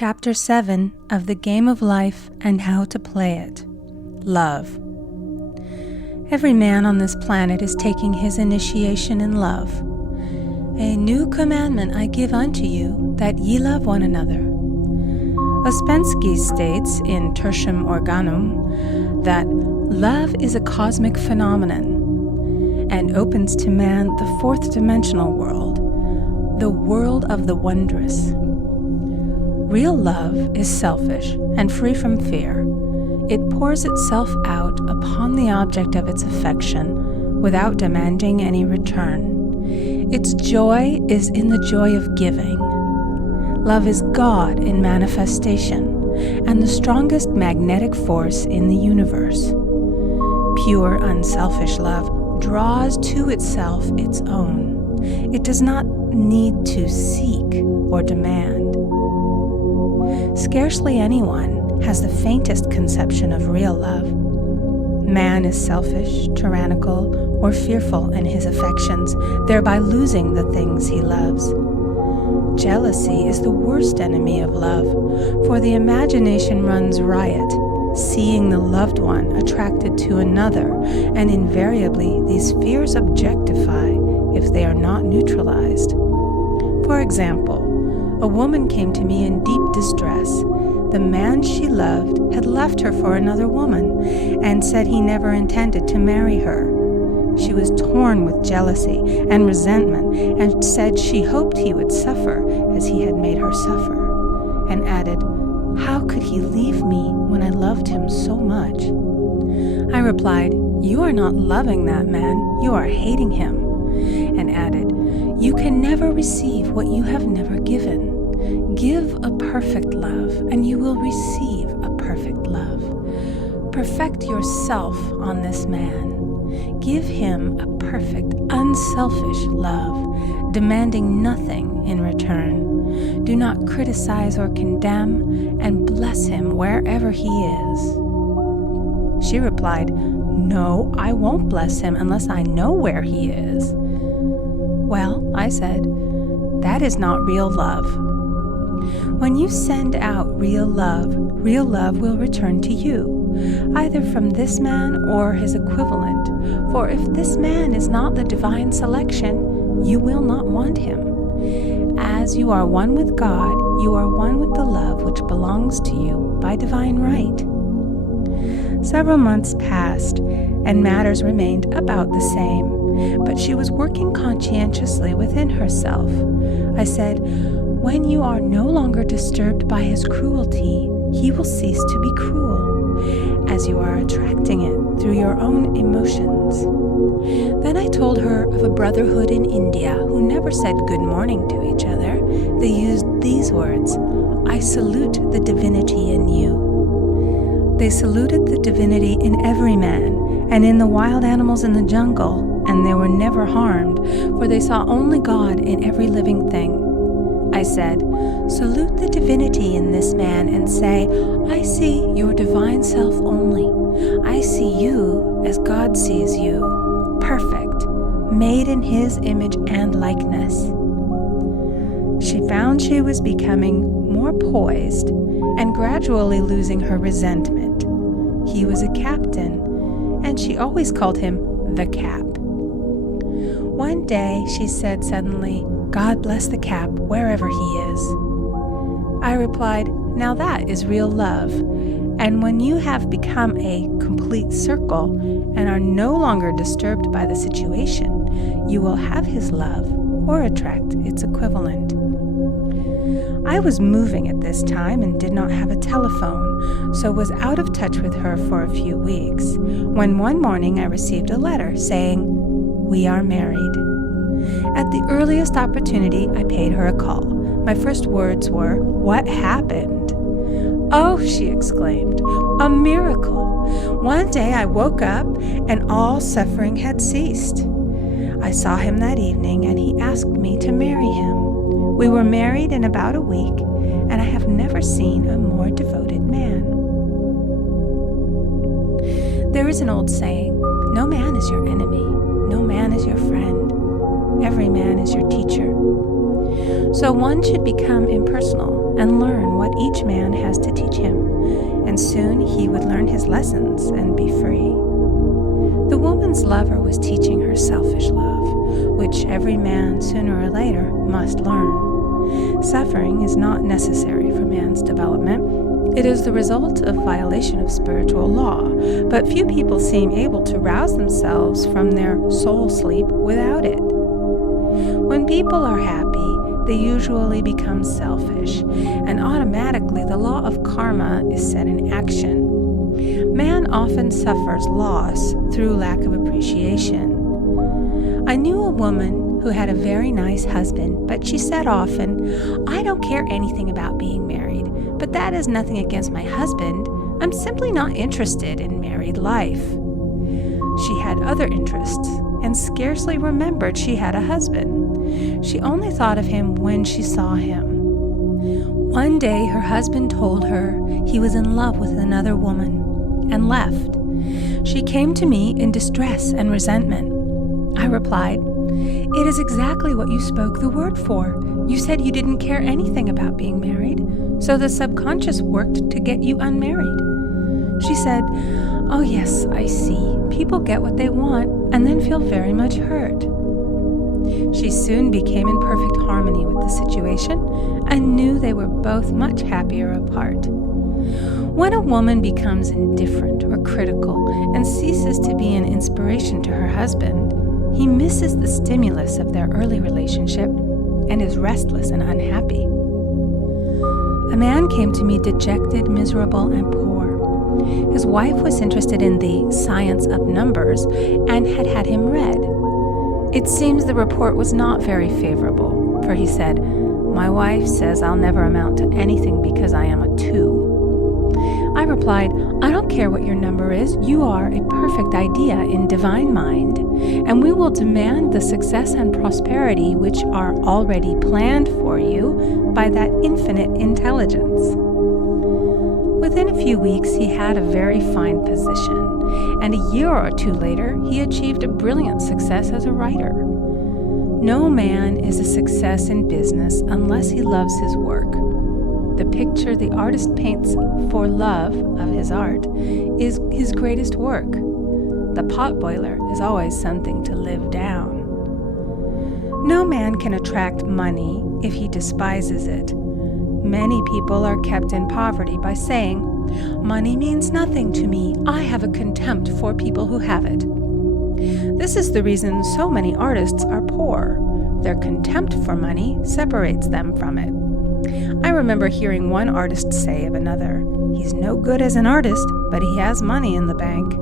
Chapter 7 of The Game of Life and How to Play It. Love. Every man on this planet is taking his initiation in love. A new commandment I give unto you, that ye love one another. Ouspensky states in Tertium Organum that love is a cosmic phenomenon and opens to man the fourth dimensional world, the world of the wondrous. Real love is selfish and free from fear. It pours itself out upon the object of its affection without demanding any return. Its joy is in the joy of giving. Love is God in manifestation and the strongest magnetic force in the universe. Pure, unselfish love draws to itself its own. It does not need to seek or demand. Scarcely anyone has the faintest conception of real love. Man is selfish, tyrannical, or fearful in his affections, thereby losing the things he loves. Jealousy is the worst enemy of love, for the imagination runs riot, seeing the loved one attracted to another, and invariably these fears objectify if they are not neutralized. For example, a woman came to me in deep distress. The man she loved had left her for another woman and said he never intended to marry her. She was torn with jealousy and resentment and said she hoped he would suffer as he had made her suffer, and added, "How could he leave me when I loved him so much?" I replied, "You are not loving that man, you are hating him," and added, "You can never receive what you have never given. Give a perfect love, and you will receive a perfect love. Perfect yourself on this man. Give him a perfect, unselfish love, demanding nothing in return. Do not criticize or condemn, and bless him wherever he is." She replied, "No, I won't bless him unless I know where he is." "Well," I said, "that is not real love. When you send out real love will return to you, either from this man or his equivalent. For if this man is not the divine selection, you will not want him. As you are one with God, you are one with the love which belongs to you by divine right." Several months passed, and matters remained about the same, but she was working conscientiously within herself. I said, "When you are no longer disturbed by his cruelty, he will cease to be cruel, as you are attracting it through your own emotions." Then I told her of a brotherhood in India who never said good morning to each other. They used these words, "I salute the divinity in you." They saluted the divinity in every man and in the wild animals in the jungle, and they were never harmed, for they saw only God in every living thing. I said, "Salute the divinity in this man and say, I see your divine self only. I see you as God sees you, perfect, made in his image and likeness." She found she was becoming more poised and gradually losing her resentment. He was a captain, and she always called him the Cap. One day she said suddenly, "God bless the Cap wherever he is." I replied, "Now that is real love, and when you have become a complete circle and are no longer disturbed by the situation, you will have his love or attract its equivalent." I was moving at this time and did not have a telephone, so was out of touch with her for a few weeks, when one morning I received a letter saying, "We are married." At the earliest opportunity, I paid her a call. My first words were, "What happened?" "Oh," she exclaimed, "a miracle. One day I woke up and all suffering had ceased. I saw him that evening and he asked me to marry him. We were married in about a week, and I have never seen a more devoted man." There is an old saying, "No man is your enemy, no man is your friend. Every man is your teacher." So one should become impersonal and learn what each him, and soon he would learn his lessons and be free. The woman's lover was teaching her selfish love, which every man sooner or later must learn. Suffering is not necessary for man's development. It is the result of violation of spiritual law, but few people seem able to rouse themselves from their soul sleep without it. When people are happy, they usually become selfish, and automatically the law of karma is set in action. Man often suffers loss through lack of appreciation. I knew a woman who had a very nice husband, but she said often, "I don't care anything about being married, but that is nothing against my husband. I'm simply not interested in married life." She had other interests and scarcely remembered she had a husband. She only thought of him when she saw him. One day her husband told her he was in love with another woman and left. She came to me in distress and resentment. I replied, "It is exactly what you spoke the word for. You said you didn't care anything about being married, so the subconscious worked to get you unmarried." She said, "Oh yes, I see. People get what they want and then feel very much hurt." She soon became in perfect harmony with the situation and knew they were both much happier apart. When a woman becomes indifferent or critical and ceases to be an inspiration to her husband, he misses the stimulus of their early relationship and is restless and unhappy. A man came to me dejected, miserable, and poor. His wife was interested in the science of numbers and had had him read. It seems the report was not very favorable, for he said, "My wife says I'll never amount to anything because I am a 2. I replied, "I don't care what your number is. You are a perfect idea in divine mind, and we will demand the success and prosperity which are already planned for you by that infinite intelligence." Within a few weeks, he had a very fine position, and a year or two later, he achieved a brilliant success as a writer. No man is a success in business unless he loves his work. The picture the artist paints for love of his art is his greatest work. The potboiler is always something to live down. No man can attract money if he despises it. Many people are kept in poverty by saying, "Money means nothing to me. I have a contempt for people who have it." This is the reason so many artists are poor. Their contempt for money separates them from it. I remember hearing one artist say of another, "He's no good as an artist, but he has money in the bank."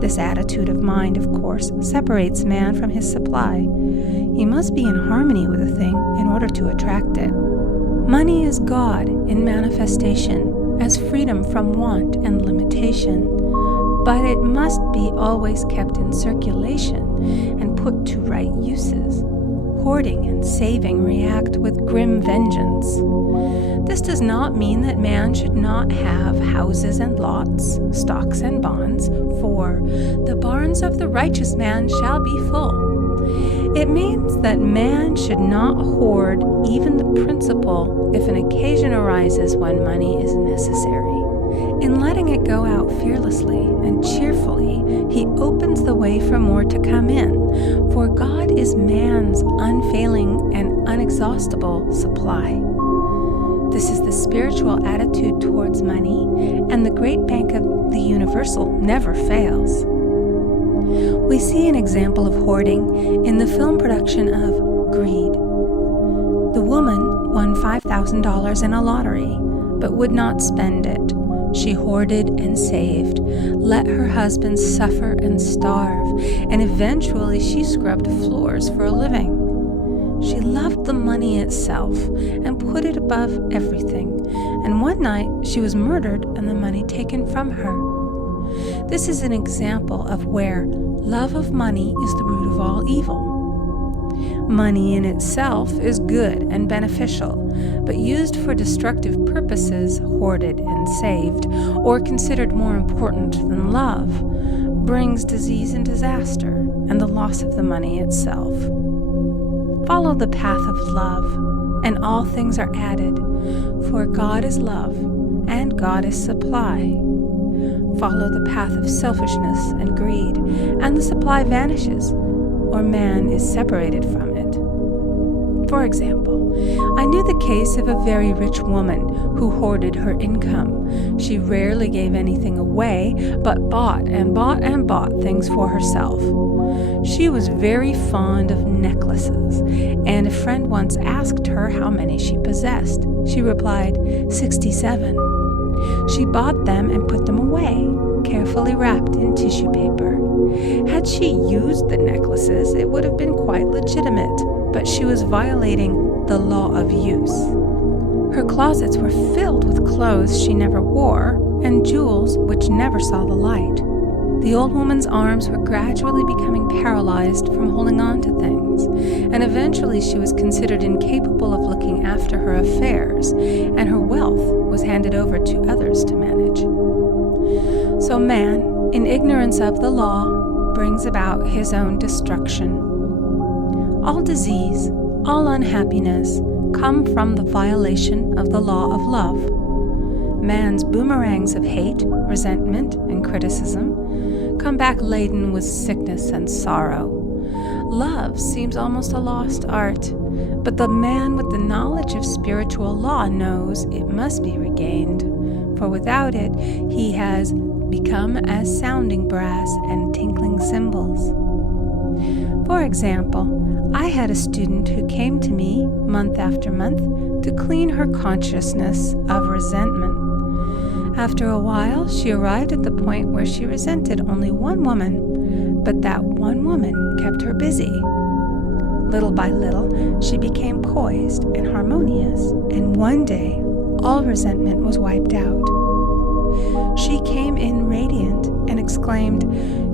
This attitude of mind, of course, separates man from his supply. He must be in harmony with a thing in order to attract it. Money is God in manifestation, as freedom from want and limitation, but it must be always kept in circulation and put to right uses. Hoarding and saving react with grim vengeance. This does not mean that man should not have houses and lots, stocks and bonds, for the barns of the righteous man shall be full. It means that man should not hoard even the principal if an occasion arises when money is necessary. In letting it go out fearlessly and cheerfully, he opens the way for more to come in, for God is man's unfailing and unexhaustible supply. This is the spiritual attitude towards money, and the great bank of the universal never fails. We see an example of hoarding in the film production of Greed. The woman won $5,000 in a lottery, but would not spend it. She hoarded and saved, let her husband suffer and starve, and eventually she scrubbed floors for a living. She loved the money itself and put it above everything, and one night she was murdered and the money taken from her. This is an example of where love of money is the root of all evil. Money in itself is good and beneficial, but used for destructive purposes, hoarded and saved, or considered more important than love, brings disease and disaster and the loss of the money itself. Follow the path of love, and all things are added, for God is love, and goddess supply. Follow the path of selfishness and greed, and the supply vanishes, or man is separated from it. For example, I knew the case of a very rich woman who hoarded her income. She rarely gave anything away, but bought and bought and bought things for herself. She was very fond of necklaces, and a friend once asked her how many she possessed. She replied, 67. She bought them and put them away, carefully wrapped in tissue paper. Had she used the necklaces, it would have been quite legitimate, but she was violating the law of use. Her closets were filled with clothes she never wore and jewels which never saw the light. The old woman's arms were gradually becoming paralyzed from holding on to things, and eventually she was considered incapable of looking after her affairs, and her wealth was handed over to others to manage. So man, in ignorance of the law, brings about his own destruction. All disease, all unhappiness come from the violation of the law of love. Man's boomerangs of hate, resentment, and criticism come back laden with sickness and sorrow. Love seems almost a lost art, but the man with the knowledge of spiritual law knows it must be regained, for without it he has become as sounding brass and tinkling cymbals. For example, I had a student who came to me month after month to clean her consciousness of resentment. After a while, she arrived at the point where she resented only one woman, but that one woman kept her busy. Little by little, she became poised and harmonious, and one day, all resentment was wiped out. She came in radiant and exclaimed,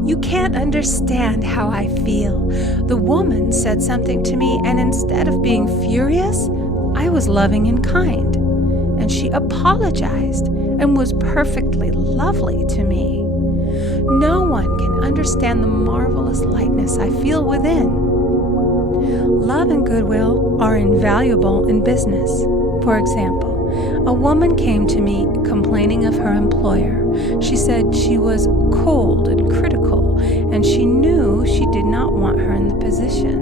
"You can't understand how I feel. The woman said something to me, and instead of being furious, I was loving and kind. And she apologized and was perfectly lovely to me. No one can understand the marvelous lightness I feel within." Love and goodwill are invaluable in business. For example, a woman came to me complaining of her employer. She said she was cold and critical, and she knew she did not want her in the position.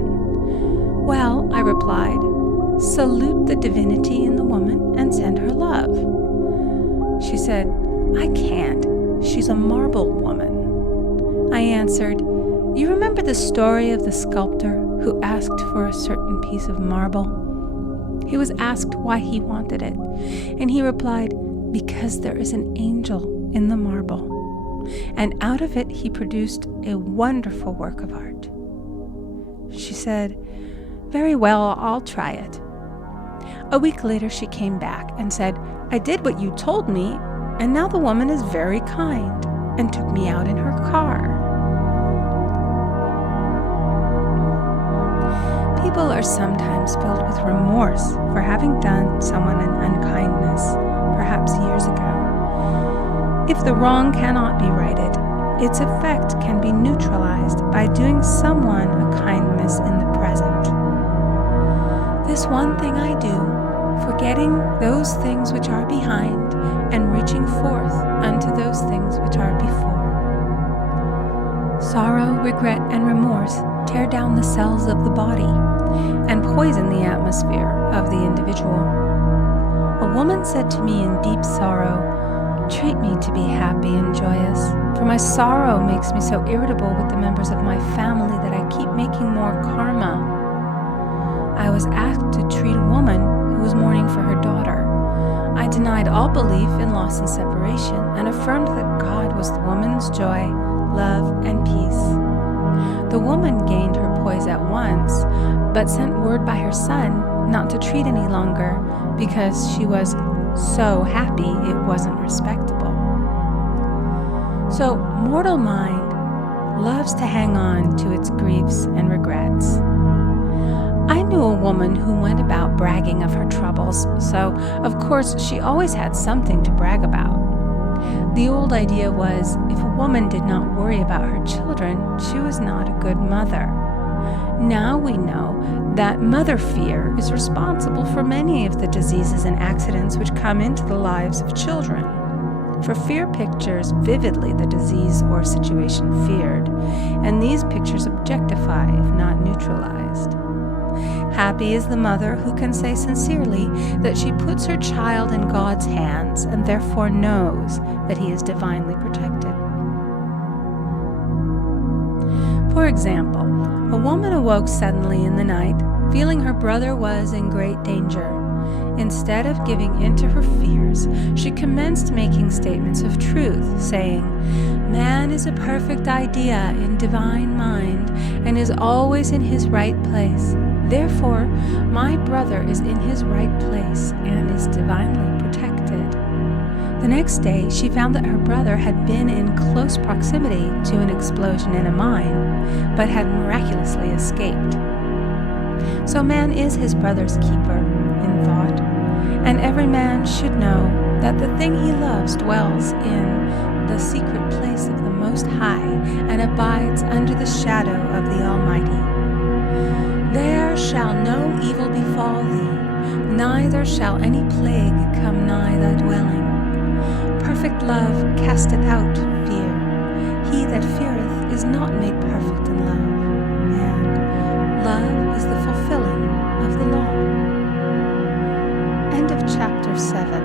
"Well," I replied, "salute the divinity in the woman and send her love." She said, "I can't. She's a marble woman." I answered, "You remember the story of the sculptor who asked for a certain piece of marble? He was asked why he wanted it, and he replied, 'Because there is an angel in the marble.' And out of it he produced a wonderful work of art." She said, "Very well, I'll try it." A week later she came back and said, "I did what you told me, and now the woman is very kind," and took me out in her car. People are sometimes filled with remorse for having done someone an unkindness, perhaps years ago. If the wrong cannot be righted, its effect can be neutralized by doing someone a kindness in the present. This one thing I do, forgetting those things which are behind, and reaching forth unto those things which are before. Sorrow, regret, and remorse tear down the cells of the body and poison the atmosphere of the individual. A woman said to me in deep sorrow, "Treat me to be happy and joyous, for my sorrow makes me so irritable with the members of my family that I keep making more karma." I was asked to treat a woman who was mourning for her daughter. I denied all belief in loss and separation and affirmed that God was the woman's joy, love, and peace. The woman gained her poise at once, but sent word by her son not to treat any longer because she was so happy it wasn't respectable. So, mortal mind loves to hang on to its griefs and regrets. I knew a woman who went about bragging of her troubles, so of course she always had something to brag about. The old idea was if a woman did not worry about her children, she was not a good mother. Now we know that mother fear is responsible for many of the diseases and accidents which come into the lives of children. For fear pictures vividly the disease or situation feared, and these pictures objectify if not neutralized. Happy is the mother who can say sincerely that she puts her child in God's hands and therefore knows that he is divinely protected. For example, a woman awoke suddenly in the night, feeling her brother was in great danger. Instead of giving in to her fears, she commenced making statements of truth, saying, "Man is a perfect idea in divine mind and is always in his right place. Therefore, my brother is in his right place and is divinely protected." The next day, she found that her brother had been in close proximity to an explosion in a mine, but had miraculously escaped. So man is his brother's keeper in thought, and every man should know that the thing he loves dwells in the secret place of the Most High and abides under the shadow of the Almighty. There shall no evil befall thee, neither shall any plague come nigh thy dwelling. Perfect love casteth out fear. He that feareth is not made perfect in love, and love is the fulfilling of the law. End of chapter 7.